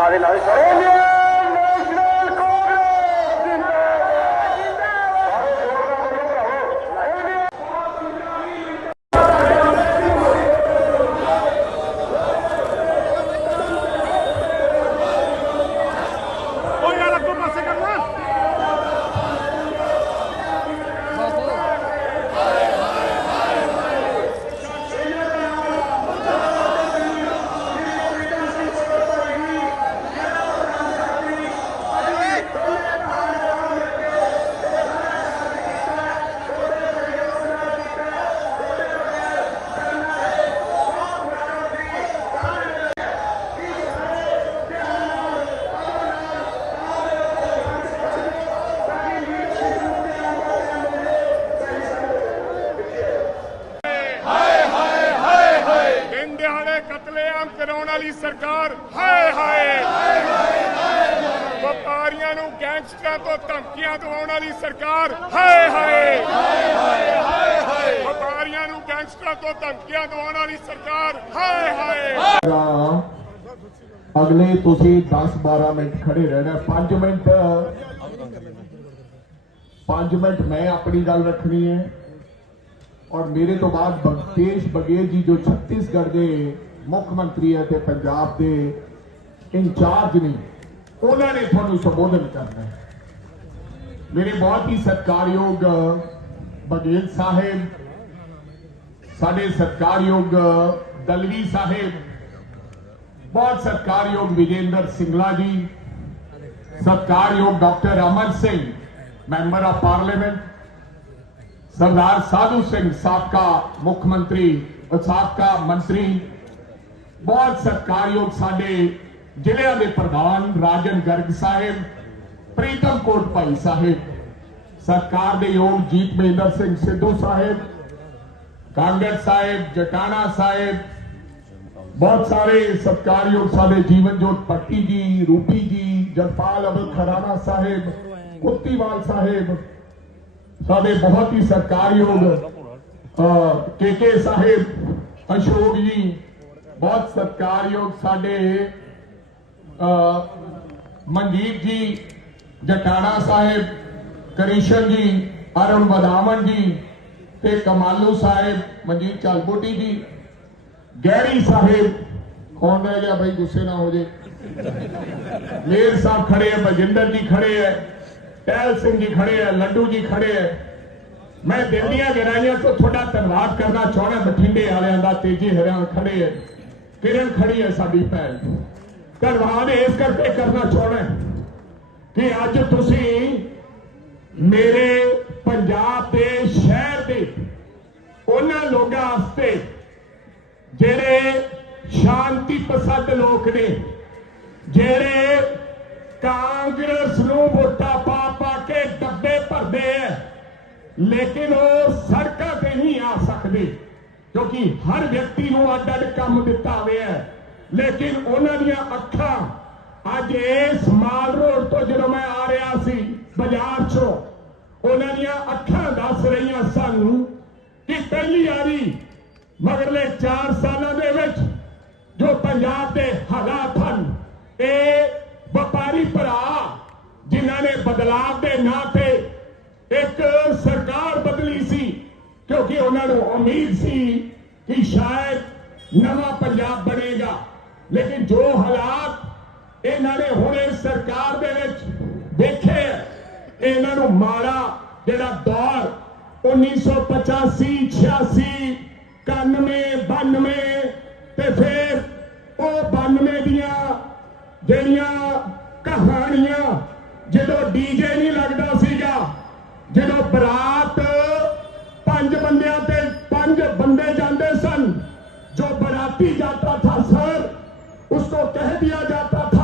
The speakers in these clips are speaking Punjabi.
La de la de ਨੂੰ ਗੈਂਗਸਟਰਾਂ ਤੋਂ ਧਮਕੀਆਂ ਦਿਵਾਉਣ ਵਾਲੀ ਸਰਕਾਰ। ਹਾਏ ਹਾਏ। ਅਗਲੇ ਤੁਸੀਂ 10 12 ਮਿੰਟ ਖੜੇ ਰਹਿਣਾ। 5 ਮਿੰਟ। 5 ਮਿੰਟ ਮੈਂ ਆਪਣੀ ਗੱਲ ਰੱਖਣੀ ਹੈ। ਔਰ ਮੇਰੇ ਤੋਂ ਬਾਅਦ ਬਖਤੇਸ਼ ਬਗੇਲ ਜੀ ਜੋ ਛੱਤੀਸਗੜ੍ਹ ਦੇ ਮੁੱਖ ਮੰਤਰੀ ਹੈ ਤੇ ਪੰਜਾਬ ਦੇ ਇੰਚਾਰਜ ਨੇ, ਉਹਨਾਂ ਨੇ ਤੁਹਾਨੂੰ ਸੰਬੋਧਨ ਕਰਨਾ ਹੈ। ਮੇਰੇ ਬਹੁਤ ਹੀ ਸਤਿਕਾਰਯੋਗ ਬਗੇਲ ਸਾਹਿਬ ਸਾਡੇ ਸਤਿਕਾਰਯੋਗ ਦਲਵੀ ਸਾਹਿਬ, ਬਹੁਤ ਸਤਿਕਾਰਯੋਗ ਵਿਜੇਂਦਰ ਸਿੰਗਲਾ ਜੀ, ਸਤਿਕਾਰਯੋਗ doctor Amar Singh, member of parliament, Sardar Sadhu Singh ਸਾਬਕਾ ਮੁੱਖ ਮੰਤਰੀ ਸਾਬਕਾ ਮੰਤਰੀ, ਬਹੁਤ ਸਤਿਕਾਰਯੋਗ ਸਾਡੇ ਜ਼ਿਲ੍ਹਿਆਂ ਦੇ ਪ੍ਰਧਾਨ ਰਾਜਨ ਗਰਗ ਸਾਹਿਬ, ਪ੍ਰੀਤਮ ਕੋਟ ਭਾਈ ਸਾਹਿਬ, ਸਰਕਾਰ ਦੇ ਯੋਗ ਜੀਤ ਮਹਿੰਦਰ ਸਿੰਘ ਸਿੱਧੂ ਸਾਹਿਬ ਕਾਂਗੜ ਸਾਹਿਬ ਜਟਾਣਾ ਸਾਹਿਬ ਬਹੁਤ ਸਾਰੇ ਸਤਿਕਾਰਯੋਗ ਸਾਡੇ ਜੀਵਨ ਜੋਤ ਪੱਟੀ ਜੀ ਰੂਪੀ ਜੀ ਜਗਪਾਲ ਅਬਲ ਖਰਾਣਾ ਸਾਹਿਬ ਕੁੱਤੀਵਾਲ ਸਾਹਿਬ ਸਾਡੇ ਬਹੁਤ ਹੀ ਸਤਿਕਾਰਯੋਗ ਕੇ ਸਾਹਿਬ ਅਸ਼ੋਕ ਜੀ ਬਹੁਤ ਸਤਿਕਾਰਯੋਗ ਸਾਡੇ ਮਨਜੀਤ ਜੀ ਜਟਾਣਾ ਸਾਹਿਬ ਕ੍ਰਿਸ਼ਨ ਜੀ ਅਰੁਣ ਬਦਾਮਨ ਜੀ ਤੇ ਕਮਾਲੂ ਸਾਹਿਬ, ਮਨਜੀਤ ਚਾਲਪੋਟੀ ਜੀ, ਗਹਿਰੀ ਸਾਹਿਬ, ਕੌਣ ਰਹਿ ਗਿਆ ਭਾਈ ਗੁੱਸੇ ਨਾ ਹੋ ਜੇ। ਮੇਰ ਸਾਹਿਬ ਖੜੇ ਹੈ ਬਜਿੰਦਰ ਜੀ ਖੜੇ ਹੈ ਟਹਿਲ ਸਿੰਘ ਜੀ ਖੜੇ ਹੈ ਲੱਡੂ ਜੀ ਖੜੇ ਹੈ ਮੈਂ ਦਿਲ ਦੀਆਂ ਗਹਿਰਾਈਆਂ ਤੋਂ ਤੁਹਾਡਾ ਧੰਨਵਾਦ ਕਰਨਾ ਚਾਹੁੰਦਾ ਬਠਿੰਡੇ ਵਾਲਿਆਂ ਦਾ, ਤੇਜੀ ਹਰਿਆਣ ਖੜੇ ਹੈ ਕਿਰਨ ਖੜੀ ਹੈ ਸਾਡੀ ਭੈਣ। ਧੰਨਵਾਦ ਇਸ ਕਰਕੇ ਕਰਨਾ ਚਾਹੁੰਦਾ ਕਿ ਅੱਜ ਤੁਸੀਂ ਮੇਰੇ ਪੰਜਾਬ ਦੇ ਸ਼ਹਿਰ ਉਹਨਾਂ ਲੋਕਾਂ ਵਾਸਤੇ ਜਿਹੜੇ ਸ਼ਾਂਤੀ ਪਸੰਦ ਲੋਕ ਨੇ, ਜਿਹੜੇ ਕਾਂਗਰਸ ਨੂੰ ਵੋਟਾਂ ਪਾ ਪਾ ਕੇ ਡੱਬੇ ਭਰਦੇ ਐ ਲੇਕਿਨ ਉਹ ਸੜਕਾਂ ਤੇ ਨਹੀਂ ਆ ਸਕਦੇ, ਕਿਉਂਕਿ ਹਰ ਵਿਅਕਤੀ ਨੂੰ ਅੱਡ ਅੱਡ ਕੰਮ ਦਿੱਤਾ ਹੋਇਆ ਹੈ। ਲੇਕਿਨ ਉਹਨਾਂ ਦੀਆਂ ਅੱਖਾਂ ਅੱਜ ਇਸ ਮਾਲ ਰੋਡ ਤੋਂ ਜਦੋਂ ਮੈਂ ਆ ਰਿਹਾ ਸੀ, ਬਾਜ਼ਾਰ ਚੋਂ ਉਹਨਾਂ ਦੀਆਂ ਅੱਖਾਂ ਦੱਸ ਰਹੀਆਂ ਸਾਨੂੰ ਕਿ ਪਹਿਲੀ ਵਾਰੀ ਮਗਰਲੇ 4 ਸਾਲਾਂ ਦੇ ਵਿੱਚ ਜੋ ਪੰਜਾਬ ਦੇ ਹਾਲਾਤ ਹਨ, ਇਹ ਵਪਾਰੀ ਭਰਾ ਜਿਨ੍ਹਾਂ ਨੇ ਬਦਲਾਵ ਦੇ ਨਾਂ ਤੇ ਇੱਕ ਸਰਕਾਰ ਬਦਲੀ ਸੀ, ਕਿਉਂਕਿ ਉਹਨਾਂ ਨੂੰ ਉਮੀਦ ਸੀ ਕਿ ਸ਼ਾਇਦ ਨਵਾਂ ਪੰਜਾਬ ਬਣੇਗਾ। ਲੇਕਿਨ ਜੋ ਹਾਲਾਤ ਇਹਨਾਂ ਨੇ ਹੁਣੇ ਸਰਕਾਰ ਦੇ ਵਿੱਚ ਦੇਖੇ ਇਹਨਾਂ ਨੂੰ ਮਾੜਾ ਜਿਹੜਾ ਦੌਰ 1985 86 91 92 ਤੇ ਫਿਰ ਉਹ 92 ਦੀਆਂ ਜਿਹੜੀਆਂ ਕਹਾਣੀਆਂ ਜਦੋਂ ਡੀਜੇ ਨਹੀਂ ਲੱਗਦਾ ਸੀਗਾ ਜਦੋਂ ਬਰਾਤ ਪੰਜ ਬੰਦਿਆਂ ਤੇ ਪੰਜ ਬੰਦੇ ਜਾਂਦੇ ਸਨ जो बराती जाता था सर उसको कह दिया जाता था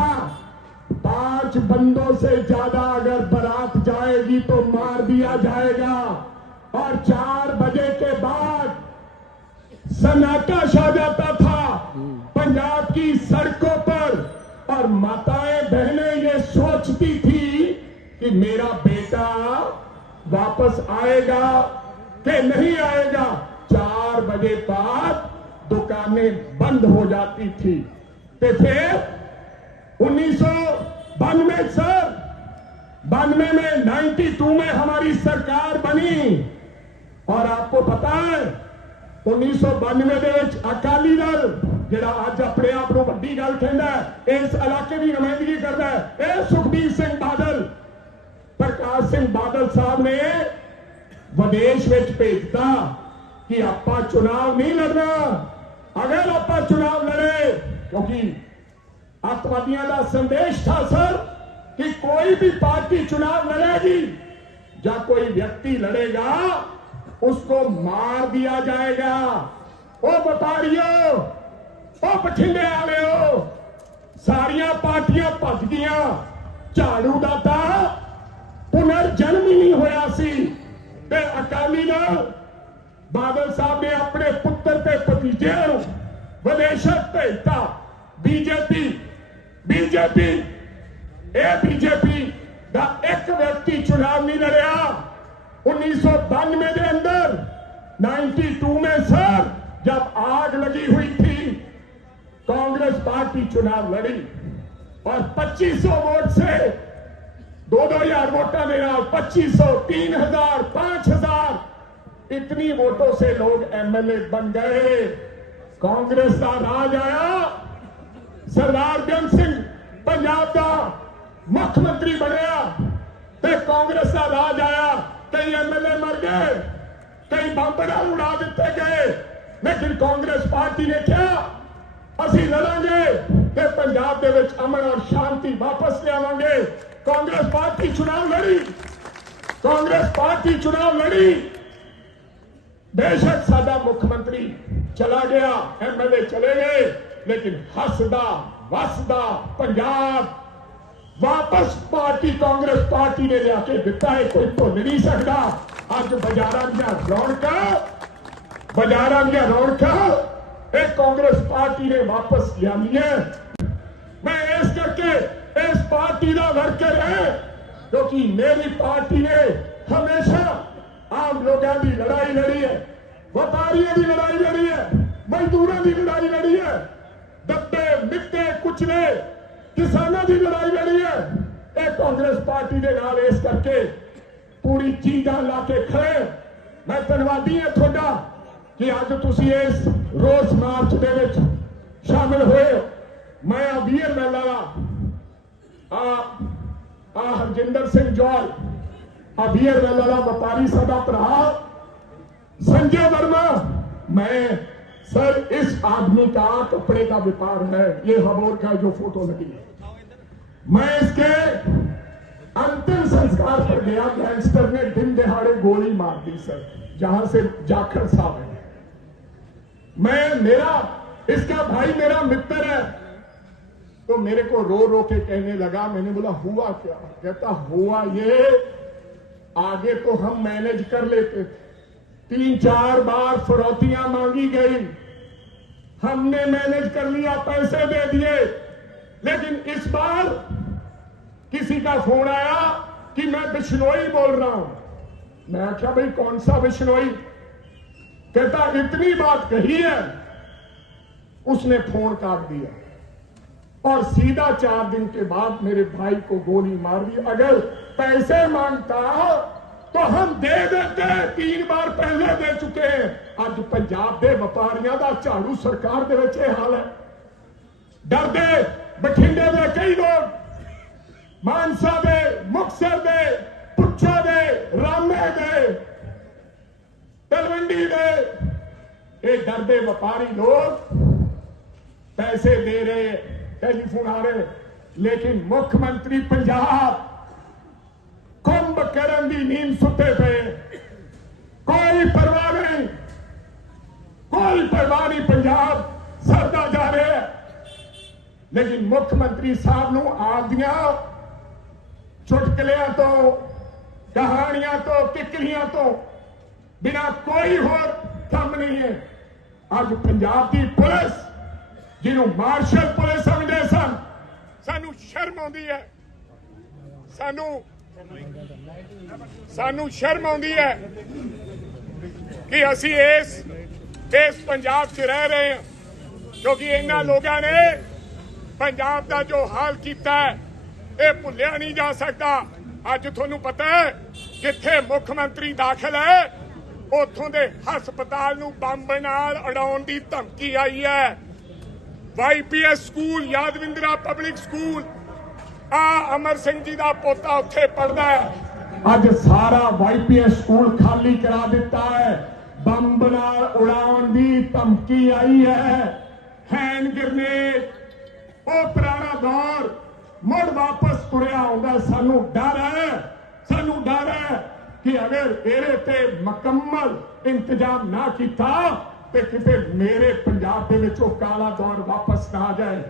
पाँच बंदों से ज़्यादा अगर बारात जाएगी तो मार दिया जाएगा। और चार बजे के बाद सन्नाटा छा जाता था पंजाब की सड़कों पर। और माताएँ बहनें ये सोचती थी कि मेरा बेटा वापस आएगा कि नहीं आएगा। चार बजे बाद दुकानें बंद हो जाती थी। फिर उन्नीस फिर 19 बानवे सर बानवे में 92 में हमारी सरकार बनी और आपको पता है 1992 ਦੇ ਵਿੱਚ ਅਕਾਲੀ ਦਲ ਜਿਹੜਾ ਅੱਜ ਆਪਣੇ ਆਪ ਨੂੰ ਵੱਡੀ ਗੱਲ ਕਹਿੰਦਾ ਹੈ ਇਸ ਇਲਾਕੇ ਦੀ ਨੁਮਾਇੰਦਗੀ ਕਰਦਾ ਹੈ ਇਹ ਸੁਖਬੀਰ ਸਿੰਘ ਬਾਦਲ ਪ੍ਰਕਾਸ਼ ਸਿੰਘ ਬਾਦਲ ਸਾਹਿਬ ਨੇ ਵਿਦੇਸ਼ ਵਿੱਚ ਭੇਜਤਾ ਕਿ ਆਪਾਂ ਚੁਣਾਵ ਨਹੀਂ ਲੜਨਾ ਅਗਰ ਆਪਾਂ ਚੁਣਾਵ ਲੜੇ ਕਿਉਂਕਿ आतंकवादियों का संदेश था सर कि कोई भी पार्टी चुनाव लड़ेगी या कोई व्यक्ति लड़ेगा उसको मार दिया जाएगा ओ बपारियो ओ बठिंडे वाले हो सारिया पार्टियां भज गईਆਂ ਝਾੜੂ ਦਾ ਤਾਂ ਪੁਨਰਜਨਮ ਹੀ ਨਹੀਂ ਹੋਇਆ ਸੀ ਤੇ ਅਕਾਲੀ ਦਲ ਬਾਦਲ ਸਾਹਿਬ ਨੇ ਆਪਣੇ ਪੁੱਤਰ ਤੇ ਭਤੀਜੇ ਨੂੰ ਵਿਦੇਸ਼ਾਂ ਭੇਜਤਾ ਬੀਜੇਪੀ ਬੀਜੇਪੀ ਇਹ ਬੀਜੇਪੀ ਦਾ ਇੱਕ ਵਿਅਕਤੀ ਚੁਣਾਵ ਨਹੀਂ ਲੜਿਆ 1992 ਦੇ ਅੰਦਰ 92 में सर जब आग लगी हुई थी कांग्रेस पार्टी चुनाव लड़ी और 2500 वोट से दो दो हजार वोटा दे रहा पच्चीस सौ तीन हजार पांच हजार इतनी वोटों से लोग एमएलए बन गए कांग्रेस का राज आया ਸਰਦਾਰ ਜਨ ਸਿੰਘ ਪੰਜਾਬ ਦਾ ਮੁੱਖ ਮੰਤਰੀ ਬਣਿਆ ਤੇ ਕਾਂਗਰਸ ਦਾ ਰਾਜ ਆਇਆ। ਕਈ ਐਮਐਲਏ ਮਰ ਗਏ, ਕਈ ਬੰਬ ਨਾਲ ਉਡਾ ਦਿੱਤੇ ਗਏ। ਲੇਕਿਨ ਕਾਂਗਰਸ ਪਾਰਟੀ ਨੇ ਕਿਹਾ, ਅਸੀਂ ਲੜਾਂਗੇ ਤੇ ਪੰਜਾਬ ਦੇ ਵਿੱਚ ਅਮਨ ਔਰ ਸ਼ਾਂਤੀ ਵਾਪਸ ਲਿਆਵਾਂਗੇ। ਕਾਂਗਰਸ ਪਾਰਟੀ ਚੁਣਾਵ ਲੜੀ। ਕਾਂਗਰਸ ਪਾਰਟੀ ਚੁਣਾਵ ਲੜੀ। ਬੇਸ਼ੱਕ ਸਾਡਾ ਮੁੱਖ ਮੰਤਰੀ ਚਲਾ ਗਿਆ ਐਮਐਲਏ ਚਲੇ ਗਏ। ਲੇਕਿਨ ਹੱਸਦਾ ਵਸਦਾ ਪੰਜਾਬ ਵਾਪਸ ਪਾਰਟੀ ਕਾਂਗਰਸ ਪਾਰਟੀ ਨੇ ਲਿਆ ਕੇ ਦਿੱਤਾ ਹੈ ਕੋਈ ਭੁੱਲ ਨਹੀਂ ਸਕਦਾ ਅੱਜ ਬਾਜ਼ਾਰਾਂ ਦੀਆਂ ਰੌਣਕਾਂ ਬਾਜ਼ਾਰਾਂ ਦੀਆਂ ਰੌਣਕਾਂ ਇਹ ਕਾਂਗਰਸ ਪਾਰਟੀ ਨੇ ਵਾਪਸ ਲਿਆਂਦੀਆਂ ਮੈਂ ਇਸ ਕਰਕੇ ਇਸ ਪਾਰਟੀ ਦਾ ਵਰਕਰ ਹੈ ਕਿਉਂਕਿ ਮੇਰੀ ਪਾਰਟੀ ਨੇ ਹਮੇਸ਼ਾ ਆਮ ਲੋਕਾਂ ਦੀ ਲੜਾਈ ਲੜੀ ਹੈ ਵਪਾਰੀਆਂ ਦੀ ਲੜਾਈ ਲੜੀ ਹੈ ਮਜ਼ਦੂਰਾਂ ਦੀ ਲੜਾਈ ਲੜੀ ਮਿੱਤੇ ਕੁਚਲੇ ਕਿਸਾਨਾਂ ਦੀ ਲੜਾਈ ਲੜੀ ਹੈ। ਇਹ ਕਾਂਗਰਸ ਪਾਰਟੀ ਦੇ ਨਾਲ ਇਸ ਕਰਕੇ ਪੂਰੀ ਚੀਜ਼ਾਂ ਲਾ ਕੇ ਖੜੇ। ਮੈਂ ਧੰਨਵਾਦੀ ਹਾਂ ਤੁਹਾਡਾ ਕਿ ਅੱਜ ਤੁਸੀਂ ਇਸ ਰੋਸ ਮਾਰਚ ਦੇ ਵਿੱਚ ਸ਼ਾਮਲ ਹੋਏ। ਮੈਂ ਆ ਵੀਰ ਮੈਲਾ ਆ ਆ ਹਰਜਿੰਦਰ ਸਿੰਘ ਜੋਲ ਆ ਵੀਰ ਮੈਲਾ ਵਪਾਰੀ ਸਾਡਾ ਭਰਾ ਸੰਜੇ ਵਰਮਾ। ਮੈਂ सर, इस आदमी का कपड़े का व्यापार है। ये हबोर का जो फ़ोटो लगी है। मैं इसके अंतिम संस्कार पर गया गैंगस्टर ने दिन दिहाड़े गोली मार दी, सर, जहाँ से जाखड़ साहब है। मैं, मेरा, इसका भाई मेरा मित्र है। तो मेरे को रो रो के कहने लगा, मैंने बोला, हुआ क्या? कहता, हुआ ये, आगे तो हम मैनेज कर लेते थे। तीन चार बार फरौतियाँ मांगी गई। हमने मैनेज कर लिया, पैसे दे दिए। लेकिन इस बार किसी का फ़ोन आया कि मैं बिश्नोई बोल रहा हूँ। मैं आख्या, भाई, कौन सा बिश्नोई? कहता, इतनी बात कही है। उसने फ़ोन काट दिया। और सीधा चार दिन के बाद मेरे भाई को गोली मार दी। अगर पैसे माँगता तो हम दे देते हैं तीन बार पहले दे चुके हैं अज पंजाब के व्यापारियों का झाड़ू सरकार के हाल है डरते बठिंडे के कई लोग मानसा दे मुक्सर दे पुछा दे रामे दे तलवंडी दे ये डरते व्यापारी लोग पैसे दे रहे टेलीफोन आ रहे लेकिन मुख्यमंत्री पंजाब कुंभ ਕਰਨ ਦੀ ਨੀਂਦ ਸੁੱਤੇ ਪਏ। ਕੋਈ ਪਰਵਾਹ ਨਹੀਂ। ਕੋਈ ਪਰਵਾਹ ਨਹੀਂ ਪੰਜਾਬ ਸਰਦਾ ਜਾ ਰਿਹਾ ਹੈ। ਲੇਕਿਨ ਮੁੱਖ ਮੰਤਰੀ ਸਾਹਿਬ ਨੂੰ ਆਪਦੀਆਂ ਚੁਟਕਲਿਆਂ ਤੋਂ, ਕਹਾਣੀਆਂ ਤੋਂ, ਕਿਕਲੀਆਂ ਤੋਂ ਬਿਨਾ ਕੋਈ ਹੋਰ ਕੰਮ ਨਹੀਂ ਹੈ। ਅੱਜ ਪੰਜਾਬ ਦੀ ਪੁਲਿਸ, ਜਿਹਨੂੰ ਮਾਰਸ਼ਲ ਪੁਲਿਸ ਸਮਝਦੇ ਸਨ, ਸਾਨੂੰ ਸ਼ਰਮ ਆਉਂਦੀ ਹੈ। ਸਾਨੂੰ ਸਾਨੂੰ ਸ਼ਰਮ ਆਉਂਦੀ ਹੈ ਕਿ ਅਸੀਂ ਇਸ ਇਸ ਪੰਜਾਬ 'ਚ ਰਹਿ ਰਹੇ ਹਾਂ, ਕਿਉਂਕਿ ਇਹਨਾਂ ਲੋਕਾਂ ਨੇ ਪੰਜਾਬ ਦਾ ਜੋ ਹਾਲ ਕੀਤਾ ਹੈ, ਇਹ ਭੁੱਲਿਆ ਨਹੀਂ ਜਾ ਸਕਦਾ। ਅੱਜ ਤੁਹਾਨੂੰ ਪਤਾ ਹੈ, ਜਿੱਥੇ ਮੁੱਖ ਮੰਤਰੀ ਦਾਖਲ ਹੈ, ਉੱਥੋਂ ਦੇ ਹਸਪਤਾਲ ਨੂੰ ਬੰਬ ਨਾਲ ਉਡਾਉਣ ਦੀ ਧਮਕੀ ਆਈ ਹੈ। Y P S school, Yadavindra public school ਆ ਅਮਰ ਸਿੰਘ ਜੀ ਦਾ ਪੋਤਾ ਉੱਥੇ ਪੜਦਾ ਹੈ। ਅੱਜ ਸਾਰਾ ਵਾਈਪੀਐਸ ਸਕੂਲ ਖਾਲੀ ਕਰਾ ਦਿੱਤਾ ਹੈ। ਬੰਬ ਨਾਲ ਉਡਾਉਣ ਦੀ ਧਮਕੀ ਆਈ ਹੈ। ਹੈਂਡ ਗ੍ਰਨੇਡ ਉਹ ਪੁਰਾਣਾ ਦੌਰ ਮੁੜ ਵਾਪਸ ਤੁਰਿਆ ਆਉਂਦਾ ਸਾਨੂੰ ਡਰ ਹੈ ਸਾਨੂੰ ਡਰ ਹੈ ਕਿ ਅਗਰ ਇਹਦੇ ਤੇ ਮੁਕੰਮਲ ਇੰਤਜ਼ਾਮ ਨਾ ਕੀਤਾ ਤੇ ਕਿਤੇ ਮੇਰੇ ਪੰਜਾਬ ਦੇ ਵਿੱਚ ਉਹ ਕਾਲਾ ਦੌਰ ਵਾਪਸ ਨਾ ਆ ਜਾਏ।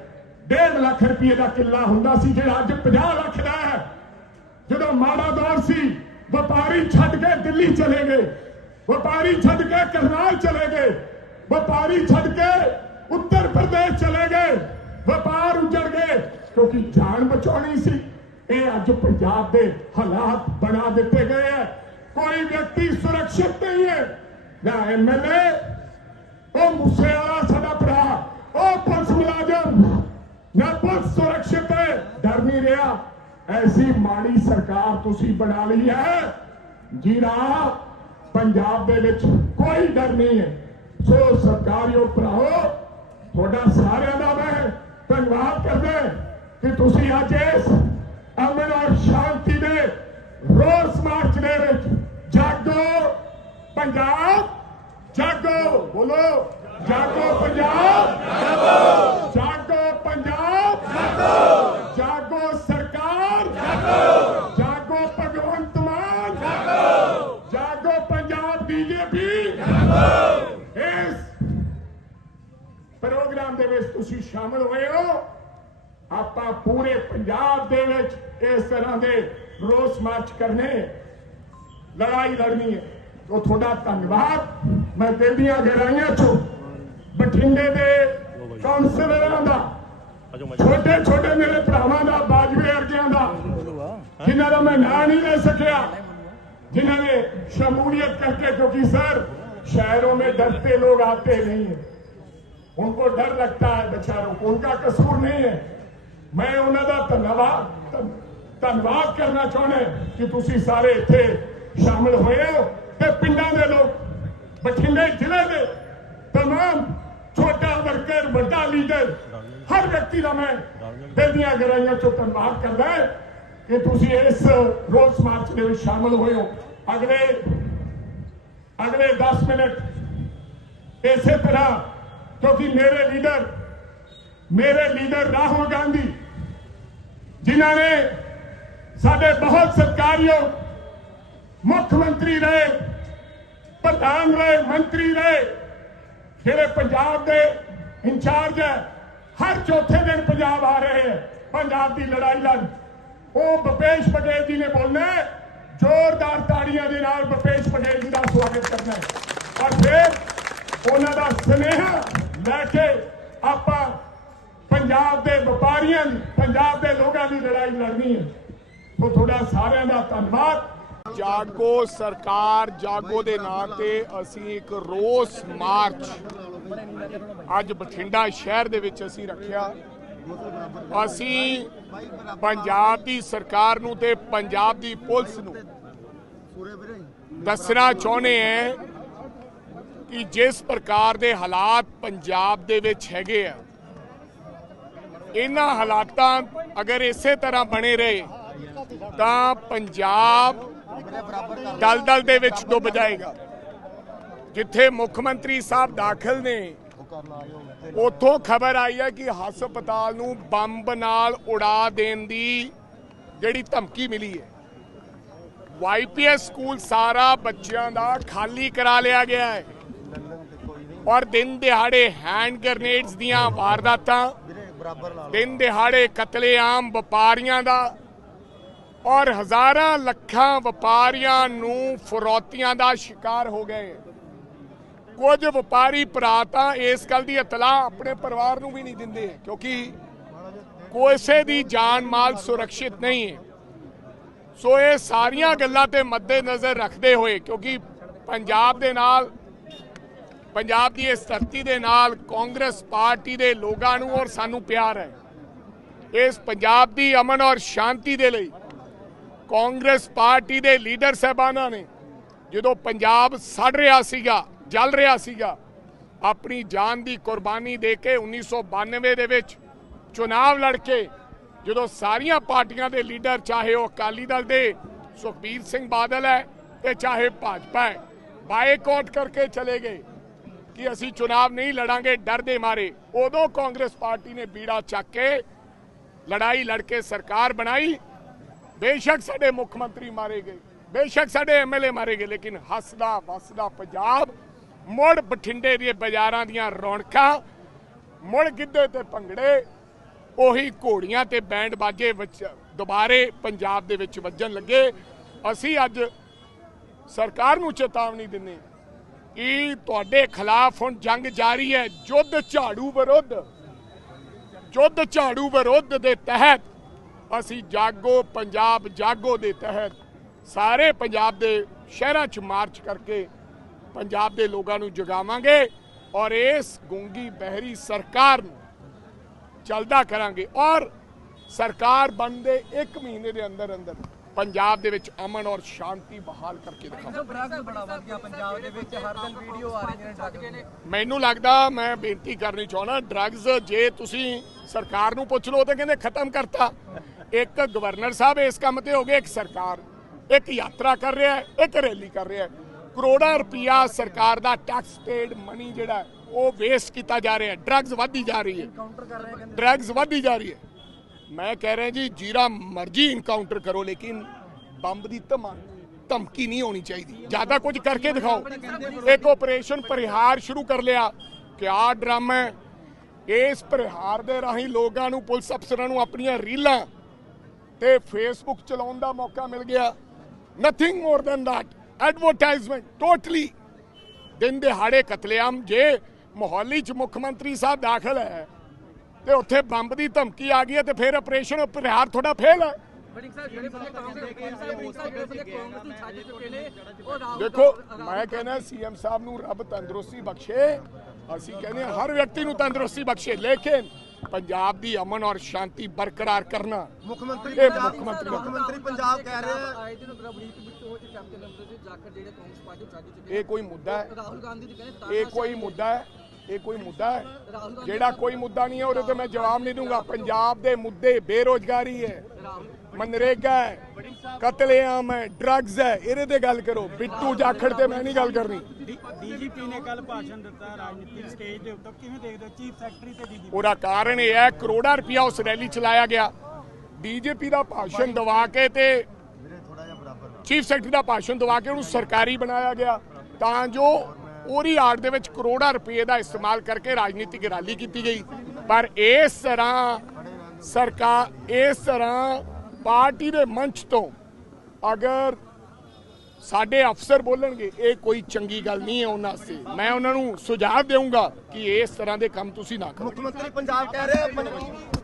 1.5 ਲੱਖ ਰੁਪਏ ਦਾ ਕਿੱਲਾ ਹੁੰਦਾ ਸੀ ਜਿਹੜਾ ਅੱਜ 50 ਲੱਖ ਦਾ ਹੈ। ਜਦੋਂ ਮਾੜਾ ਦੌਰ ਸੀ, ਵਪਾਰੀ ਛੱਡ ਕੇ ਦਿੱਲੀ ਚਲੇ ਗਏ। ਵਪਾਰੀ ਛੱਡ ਕੇ ਕਰਨਾਲ ਚਲੇ ਗਏ। ਵਪਾਰੀ ਛੱਡ ਕੇ ਉੱਤਰ ਪ੍ਰਦੇਸ਼ ਚਲੇ ਗਏ। ਵਪਾਰ ਉਜੜ ਗਏ, ਕਿਉਂਕਿ ਜਾਨ ਬਚਾਉਣੀ ਸੀ। ਇਹ ਅੱਜ ਪੰਜਾਬ ਦੇ ਹਾਲਾਤ ਬਣਾ ਦਿੱਤੇ ਗਏ ਹੈ। ਕੋਈ ਵਿਅਕਤੀ ਸੁਰੱਖਿਅਤ ਨਹੀਂ ਹੈ। ਨਾ ਐਮਐਲਏ ਉਹ ਮੂਸੇ ਵਾਲਾ ਸਾਡਾ ਭਰਾ, ਉਹ ਪੁਲਿਸ ਮੁਲਾਜ਼ਮ। ਨਾ ਪੁਲਿਸ ਸੁਰੱਖਿਅਤ ਹੈ। ਡਰ ਨਹੀਂ ਰਿਹਾ। ਐਸੀ ਮਾੜੀ ਸਰਕਾਰ ਤੁਸੀਂ ਬਣਾ ਲਈ ਹੈ ਜਿਹੜਾ ਪੰਜਾਬ ਦੇ ਵਿੱਚ ਕੋਈ ਡਰ ਨਹੀਂ ਹੈ। ਸੋ ਸਰਕਾਰਿਓ ਭਰਾਓ ਤੁਹਾਡਾ ਸਾਰਿਆਂ ਦਾ ਮੈਂ ਧੰਨਵਾਦ ਕਰਦਾ ਕਿ ਤੁਸੀਂ ਅੱਜ ਇਸ ਅਮਨ ਔਰ ਸ਼ਾਂਤੀ ਦੇ ਰੋਸ ਮਾਰਚ ਦੇ ਵਿੱਚ ਜਾਗੋ ਪੰਜਾਬ, ਜਾਗੋ, ਬੋਲੋ, ਜਾਗੋ ਪੰਜਾਬ, ਜਾਗੋ। ਸ਼ਾਮਲ ਹੋਏ ਹੋ, ਆਪਾਂ ਪੂਰੇ ਪੰਜਾਬ ਦੇ ਵਿੱਚ ਇਸ ਤਰ੍ਹਾਂ ਦੇ ਰੋਸ ਮਾਰਚ ਕਰਨੇ। ਲੜਾਈ ਲੜਨੀ ਹੈ। ਉਹ ਤੁਹਾਡਾ ਧੰਨਵਾਦ। ਮੈਂ ਦਿਲ ਗਹਿਰਾਈਆਂ ਚੋਂ ਬਠਿੰਡੇ ਦੇ ਕਾਉਂਸਲਰਾਂ ਦਾ ਛੋਟੇ ਛੋਟੇ ਮੇਰੇ ਭਰਾਵਾਂ ਦਾ, ਬਾਜਵੇ ਅਰਗਿਆਂ ਦਾ, ਜਿਨ੍ਹਾਂ ਦਾ ਮੈਂ ਨਾਂ ਨਹੀਂ ਲੈ ਸਕਿਆ, ਜਿਨ੍ਹਾਂ ਨੇ ਸ਼ਮੂਲੀਅਤ ਕਰਕੇ ਕਿਉਂਕਿ ਸਰ, ਸ਼ਹਿਰੋਂ ਮੇ ਡਰਤੇ ਲੋਕ ਆਤੇ ਨਹੀਂ ਹੈ। उनको डर लगता है बेचारों को उनका कसूर नहीं है मैं ਉਹਨਾਂ ਦਾ ਧੰਨਵਾਦ ਧੰਨ- ਧੰਨਵਾਦ ਕਰਨਾ ਚਾਹੁੰਦਾ ਕਿ ਤੁਸੀਂ ਸਾਰੇ ਇੱਥੇ ਸ਼ਾਮਲ ਹੋਏ ਹੋ ਤੇ ਪਿੰਡਾਂ ਦੇ ਲੋਕ ਬਠਿੰਡੇ ਜ਼ਿਲ੍ਹੇ ਦੇ तमाम ਛੋਟਾ ਵਰਕਰ ਵੱਡਾ ਲੀਡਰ ਹਰ ਵਿਅਕਤੀ ਦਾ ਮੈਂ ਦਿਲ ਦੀਆਂ ਗਹਿਰਾਈਆਂ ਚੋਂ ਧੰਨਵਾਦ ਕਰਦਾ ਹਾਂ ਕਿ ਤੁਸੀਂ ਇਸ ਰੋਸ ਮਾਰਚ ਦੇ ਵਿੱਚ ਸ਼ਾਮਲ ਹੋਏ ਹੋ ਅਗਲੇ ਅਗਲੇ 10 ਮਿੰਟ ਇਸੇ ਤਰ੍ਹਾਂ ਕਿਉਂਕਿ ਮੇਰੇ ਲੀਡਰ ਮੇਰੇ ਲੀਡਰ ਰਾਹੁਲ ਗਾਂਧੀ, ਜਿਨ੍ਹਾਂ ਨੇ ਸਾਡੇ ਬਹੁਤ ਸਤਿਕਾਰਯੋਗ ਮੁੱਖ ਮੰਤਰੀ ਰਹੇ, ਪ੍ਰਧਾਨ ਰਹੇ, ਮੰਤਰੀ ਰਹੇ, ਜਿਹੜੇ ਪੰਜਾਬ ਦੇ ਇੰਚਾਰਜ ਹੈ, ਹਰ ਚੌਥੇ ਦਿਨ ਪੰਜਾਬ ਆ ਰਹੇ ਹੈ, ਪੰਜਾਬ ਦੀ ਲੜਾਈ ਲੜ। ਉਹ ਭੁਪੇਸ਼ ਪਟੇਲ ਜੀ ਨੇ ਬੋਲਣਾ ਜ਼ੋਰਦਾਰ ਤਾੜੀਆਂ ਦੇ ਨਾਲ ਭੁਪੇਸ਼ ਪਟੇਲ ਜੀ ਦਾ ਸਵਾਗਤ ਕਰਨਾ ਹੈ। ਔਰ ਫਿਰ ਉਹਨਾਂ ਦਾ ਸੁਨੇਹਾ ਲੈ ਕੇ ਆਪਾਂ ਪੰਜਾਬ ਦੇ ਵਪਾਰੀਆਂ ਦੀ, ਪੰਜਾਬ ਦੇ ਲੋਕਾਂ ਦੀ ਲੜਾਈ ਲੜਨੀ ਹੈ। ਸੋ ਤੁਹਾਡਾ ਸਾਰਿਆਂ ਦਾ ਧੰਨਵਾਦ। ਜਾਗੋ ਸਰਕਾਰ ਜਾਗੋ ਦੇ ਨਾਂ ਤੇ ਅਸੀਂ ਇੱਕ ਰੋਸ ਮਾਰਚ ਅੱਜ ਬਠਿੰਡਾ ਸ਼ਹਿਰ ਦੇ ਵਿੱਚ ਅਸੀਂ ਰੱਖਿਆ। ਅਸੀਂ ਪੰਜਾਬ ਦੀ ਸਰਕਾਰ ਨੂੰ ਤੇ ਪੰਜਾਬ ਦੀ ਪੁਲਿਸ ਨੂੰ ਦੱਸਣਾ ਚਾਹੁੰਦੇ ਹਾਂ ਕਿ ਜਿਸ ਪ੍ਰਕਾਰ ਦੇ ਹਾਲਾਤ ਪੰਜਾਬ ਦੇ ਵਿੱਚ ਹੈਗੇ ਆ, ਇਹਨਾਂ ਹਾਲਾਤਾਂ ਅਗਰ ਇਸੇ ਤਰ੍ਹਾਂ ਬਣੇ ਰਹੇ, ਤਾਂ ਪੰਜਾਬ ਦਲਦਲ ਦੇ ਵਿੱਚ ਡੁੱਬ ਜਾਏਗਾ। ਜਿੱਥੇ ਮੁੱਖ ਮੰਤਰੀ ਸਾਹਿਬ ਦਾਖਲ ਨੇ, ਉੱਥੋਂ ਖਬਰ ਆਈ ਹੈ ਕਿ ਹਸਪਤਾਲ ਨੂੰ ਬੰਬ ਨਾਲ ਉਡਾ ਦੇਣ ਦੀ ਜਿਹੜੀ ਧਮਕੀ ਮਿਲੀ ਹੈ ਵਾਈਪੀਐਸ ਸਕੂਲ ਸਾਰਾ ਬੱਚਿਆਂ ਦਾ ਖਾਲੀ ਕਰਾ ਲਿਆ ਗਿਆ ਹੈ। ਔਰ ਦਿਨ ਦਿਹਾੜੇ ਹੈਂਡ ਗ੍ਰਨੇਡਸ ਦੀਆਂ ਵਾਰਦਾਤਾਂ, ਦਿਨ ਦਿਹਾੜੇ ਕਤਲੇਆਮ ਵਪਾਰੀਆਂ ਦਾ ਔਰ ਹਜ਼ਾਰਾਂ ਲੱਖਾਂ ਵਪਾਰੀਆਂ ਨੂੰ ਫਰੋਤੀਆਂ ਦਾ ਸ਼ਿਕਾਰ ਹੋ ਗਏ। ਕੁਝ ਵਪਾਰੀ ਭਰਾ ਤਾਂ ਇਸ ਗੱਲ ਦੀ ਇਤਲਾਹ ਆਪਣੇ ਪਰਿਵਾਰ ਨੂੰ ਵੀ ਨਹੀਂ ਦਿੰਦੇ, ਕਿਉਂਕਿ ਕੋਸੇ ਦੀ ਜਾਨ ਮਾਲ ਸੁਰੱਖਿਅਤ ਨਹੀਂ ਹੈ। ਸੋ ਇਹ ਸਾਰੀਆਂ ਗੱਲਾਂ ਤੇ ਮੱਦੇ ਨਜ਼ਰ ਰੱਖਦੇ ਹੋਏ, ਕਿਉਂਕਿ ਪੰਜਾਬ ਦੇ ਨਾਲ ਪੰਜਾਬ ਦੀ ਇਸ ਧਰਤੀ ਦੇ ਨਾਲ ਕਾਂਗਰਸ ਪਾਰਟੀ ਦੇ ਲੋਕਾਂ ਨੂੰ ਔਰ ਸਾਨੂੰ ਪਿਆਰ ਹੈ। ਇਸ ਪੰਜਾਬ ਦੀ ਅਮਨ ਔਰ ਸ਼ਾਂਤੀ ਦੇ ਲਈ ਕਾਂਗਰਸ ਪਾਰਟੀ ਦੇ ਲੀਡਰ ਸਹਿਬਾਨਾਂ ਨੇ ਜਦੋਂ ਪੰਜਾਬ ਸੜ ਰਿਹਾ ਸੀਗਾ, ਜਲ ਰਿਹਾ ਸੀਗਾ, ਆਪਣੀ ਜਾਨ ਦੀ ਕੁਰਬਾਨੀ ਦੇ ਕੇ 1992 ਦੇ ਵਿੱਚ ਚੁਣਾਵ ਲੜ ਕੇ ਜਦੋਂ ਸਾਰੀਆਂ ਪਾਰਟੀਆਂ ਦੇ ਲੀਡਰ, ਚਾਹੇ ਉਹ ਅਕਾਲੀ ਦਲ ਦੇ ਸੁਖਬੀਰ ਸਿੰਘ ਬਾਦਲ ਹੈ ਤੇ ਚਾਹੇ ਭਾਜਪਾ ਹੈ, ਬਾਈਕਾਟ ਕਰਕੇ ਚਲੇ ਗਏ। ਕਿ ਅਸੀਂ ਚੁਣਾਵ ਨਹੀਂ ਲੜਾਂਗੇ, ਡਰ ਦੇ ਮਾਰੇ। ਉਦੋਂ ਕਾਂਗਰਸ ਪਾਰਟੀ ਨੇ ਬੀੜਾ ਚੱਕ ਕੇ ਲੜਾਈ ਲੜ ਕੇ ਸਰਕਾਰ ਬਣਾਈ। ਬੇਸ਼ੱਕ ਸਾਡੇ ਮੁੱਖ ਮੰਤਰੀ ਮਾਰੇ ਗਏ, ਬੇਸ਼ੱਕ ਸਾਡੇ ਐਮਐਲਏ ਮਾਰੇ ਗਏ, ਲੇਕਿਨ ਹੱਸਦਾ ਵਸਦਾ ਪੰਜਾਬ, ਮੁੜ ਬਠਿੰਡੇ ਦੇ ਬਾਜ਼ਾਰਾਂ ਦੀਆਂ ਰੌਣਕਾਂ, ਮੁੜ ਗਿੱਧੇ ਤੇ ਭੰਗੜੇ, ਉਹੀ ਘੋੜੀਆਂ ਤੇ ਬੈਂਡ ਬਾਜੇ ਵਿੱਚ ਦੁਬਾਰੇ ਪੰਜਾਬ ਦੇ ਵਿੱਚ ਵੱਜਣ ਲੱਗੇ। ਅਸੀਂ ਅੱਜ ਸਰਕਾਰ ਨੂੰ ਚੇਤਾਵਨੀ ਦਿੰਨੇ ਕਿ ਤੁਹਾਡੇ ਖਿਲਾਫ ਹੁਣ ਜੰਗ ਜਾਰੀ ਹੈ? ਯੁੱਧ ਝਾੜੂ ਵਿਰੁੱਧ। ਯੁੱਧ ਝਾੜੂ ਵਿਰੁੱਧ ਦੇ ਤਹਿਤ ਅਸੀਂ ਜਾਗੋ, ਪੰਜਾਬ ਜਾਗੋ ਦੇ ਤਹਿਤ ਸਾਰੇ ਪੰਜਾਬ ਦੇ ਸ਼ਹਿਰਾਂ 'ਚ ਮਾਰਚ ਕਰਕੇ ਪੰਜਾਬ ਦੇ ਲੋਕਾਂ ਨੂੰ ਜਗਾਵਾਂਗੇ ਔਰ ਇਸ ਗੁੰਗੀ ਬਹਿਰੀ ਸਰਕਾਰ ਨੂੰ ਚੱਲਦਾ ਕਰਾਂਗੇ ਔਰ ਸਰਕਾਰ ਬਣਦੇ 1 ਮਹੀਨੇ ਦੇ ਅੰਦਰ ਅੰਦਰ ਪੰਜਾਬ ਦੇ ਵਿੱਚ ਅਮਨ ਔਰ ਸ਼ਾਂਤੀ ਬਹਾਲ ਕਰਕੇ ਦਿਖਾਵਾਂਗੇ ਡਰੱਗਸ ਬੜਾ ਵੱਧ ਗਿਆ ਪੰਜਾਬ ਦੇ ਵਿੱਚ ਹਰ ਦਿਨ ਵੀਡੀਓ ਆ ਰਹੀਆਂ ਨੇ ਡਰੱਗ ਦੀਆਂ ਮੈਨੂੰ ਲੱਗਦਾ ਮੈਂ ਬੇਨਤੀ ਕਰਨੀ ਚਾਹਣਾ ਡਰੱਗਸ ਜੇ ਤੁਸੀਂ ਸਰਕਾਰ ਨੂੰ ਪੁੱਛ ਲਓ ਤਾਂ ਕਹਿੰਦੇ ਖਤਮ ਕਰਤਾ। ਇੱਕ ਗਵਰਨਰ ਸਾਹਿਬ ਇਸ ਕੰਮ ਤੇ ਹੋ ਗਏ ਇੱਕ ਸਰਕਾਰ। ਇੱਕ ਯਾਤਰਾ ਕਰ ਰਿਹਾ ਹੈ ਇੱਕ ਰੈਲੀ ਕਰ ਰਿਹਾ ਹੈ। ਕਰੋੜਾਂ ਰੁਪਇਆ ਸਰਕਾਰ ਦਾ ਟੈਕਸ ਪੇਡ ਮਨੀ ਜਿਹੜਾ ਉਹ ਵੇਸਟ ਕੀਤਾ ਜਾ ਰਿਹਾ ਹੈ। ਡਰੱਗਸ ਵਧਦੀ ਜਾ ਰਹੀ ਹੈ। ਡਰੱਗਸ ਵਧਦੀ ਜਾ ਰਹੀ ਹੈ। ਮੈਂ ਕਹਿ ਰਿਹਾ ਜੀ, ਜੀਰਾ ਮਰਜ਼ੀ ਇਨਕਾਊਂਟਰ ਕਰੋ, ਲੇਕਿਨ ਬੰਬ ਦੀ ਧਮਾ ਧਮਕੀ ਨਹੀਂ ਹੋਣੀ ਚਾਹੀਦੀ। ਜ਼ਿਆਦਾ ਕੁਝ ਕਰਕੇ ਦਿਖਾਓ। ਇੱਕ ਆਪਰੇਸ਼ਨ ਪਰਿਹਾਰ ਸ਼ੁਰੂ ਕਰ ਲਿਆ। ਕਿਆ ਡਰਾਮਾ ਹੈ। ਇਸ ਪਰਿਹਾਰ ਦੇ ਰਾਹੀਂ ਲੋਕਾਂ ਨੂੰ, ਪੁਲਿਸ ਅਫਸਰਾਂ ਨੂੰ ਆਪਣੀਆਂ ਰੀਲਾਂ ਤੇ ਫੇਸਬੁੱਕ ਚਲਾਉਣ ਦਾ ਮੌਕਾ ਮਿਲ ਗਿਆ। Nothing more than that advertisement totally ਦਿਨ ਦਿਹਾੜੇ ਕਤਲੇਆਮ। ਜੇ ਮੋਹਾਲੀ ਚ ਮੁੱਖ ਮੰਤਰੀ ਸਾਹਿਬ ਦਾਖਲ ਹੈ ਤੇ ਉੱਥੇ ਬੰਬ ਦੀ ਧਮਕੀ ਆ ਗਈ ਹੈ ਤੇ ਫਿਰ ਆਪਰੇਸ਼ਨ ਪ੍ਰਹਾਰ ਤੁਹਾਡਾ ਫੇਲ ਹੈ। ਬੜਿੰਗ ਸਾਹਿਬ ਜਿਹੜੇ ਬੰਦੇ ਕਾਂਗਰਸ ਬੜਿੰਗ ਸਾਹਿਬ ਜਿਹੜੇ ਬੰਦੇ ਕਾਂਗਰਸ ਨੂੰ ਛੱਡ ਚੁੱਕੇ ਨੇ ਉਹ ਰਾਹੁਲ ਦੇਖੋ ਮੈਂ ਕਹਿੰਦਾ ਸੀਐਮ ਸਾਹਿਬ ਨੂੰ ਰੱਬ ਤੰਦਰੁਸਤੀ ਬਖਸ਼ੇ। ਅਸੀਂ ਕਹਿੰਦੇ ਹਰ ਵਿਅਕਤੀ ਨੂੰ ਤੰਦਰੁਸਤੀ ਬਖਸ਼ੇ ਲੇਕਿਨ ਪੰਜਾਬ ਦੀ ਅਮਨ ਔਰ ਸ਼ਾਂਤੀ ਬਰਕਰਾਰ ਕਰਨਾ। ਮੁੱਖ ਮੰਤਰੀ ਮੁੱਖ ਮੰਤਰੀ ਮੁੱਖ ਮੰਤਰੀ ਪੰਜਾਬ ਕਹਿ ਰਹੇ ਇਹ ਕੋਈ ਮੁੱਦਾ ਹੈ। ਰਾਹੁਲ ਗਾਂਧੀ ਜੀ ਕਹਿੰਦੇ ਇਹ ਕੋਈ ਮੁੱਦਾ ਹੈ। ਇਹ ਕੋਈ ਮੁੱਦਾ ਹੈ? ਜਿਹੜਾ ਕੋਈ ਮੁੱਦਾ ਨਹੀਂ ਹੈ ਉਹਦੇ ਤੇ ਮੈਂ ਜਵਾਬ ਨਹੀਂ ਦੂੰਗਾ। ਪੰਜਾਬ ਦੇ ਮੁੱਦੇ ਬੇਰੋਜ਼ਗਾਰੀ ਹੈ ਮਨਰੇਗਾ ਹੈ ਕਤਲੇਆਮ ਹੈ ਡਰੱਗਸ ਹੈ ਇਹਦੇ ਤੇ ਗੱਲ ਕਰੋ। ਬਿੱਟੂ ਜਾਖੜ ਤੇ ਮੈਂ ਨਹੀਂ ਗੱਲ ਕਰਨੀ। ਡੀਜੀਪੀ ਨੇ ਕੱਲ ਭਾਸ਼ਣ ਦਿੱਤਾ ਰਾਜਨੀਤਿਕ ਸਟੇਜ ਦੇ ਉੱਤੇ। ਕਿਵੇਂ ਦੇਖਦੇ ਹੋ? ਚੀਫ ਸੈਕਟਰੀ ਤੇ ਡੀਜੀਪੀ ਉਹਦਾ ਕਾਰਨ ਇਹ ਹੈ ਕਰੋੜਾਂ ਰੁਪਇਆ ਉਸ ਰੈਲੀ ਚ ਲਾਇਆ ਗਿਆ। ਬੀਜੇਪੀ ਦਾ ਭਾਸ਼ਣ ਦਵਾ ਕੇ ਤੇ ਚੀਫ ਸੈਕਟਰੀ ਦਾ ਭਾਸ਼ਣ ਦਵਾ ਕੇ ਉਹਨੂੰ ਸਰਕਾਰੀ ਬਣਾਇਆ ਗਿਆ। ਤਾਂ ਜੋ ਉਹਦੀ ਆੜ ਦੇ ਵਿੱਚ ਕਰੋੜਾਂ ਰੁਪਏ ਦਾ ਇਸਤੇਮਾਲ ਕਰਕੇ ਰਾਜਨੀਤਿਕ ਰੈਲੀ ਕੀਤੀ ਗਈ। ਪਰ ਇਸ ਤਰ੍ਹਾਂ ਸਰਕਾਰ ਇਸ ਤਰ੍ਹਾਂ ਪਾਰਟੀ ਦੇ ਮੰਚ ਤੋਂ ਅਗਰ ਸਾਡੇ ਅਫਸਰ ਬੋਲਣਗੇ, ਇਹ ਕੋਈ ਚੰਗੀ ਗੱਲ ਨਹੀਂ ਹੈ ਉਹਨਾਂ ਵਾਸਤੇ। ਮੈਂ ਉਹਨਾਂ ਨੂੰ ਸੁਝਾਅ ਦੇਵਾਂਗਾ ਕਿ ਇਸ ਤਰ੍ਹਾਂ ਦੇ ਕੰਮ ਤੁਸੀਂ ਨਾ ਕਰੋ। ਮੁੱਖ ਮੰਤਰੀ ਪੰਜਾਬ ਕਹਿ ਰਹੇ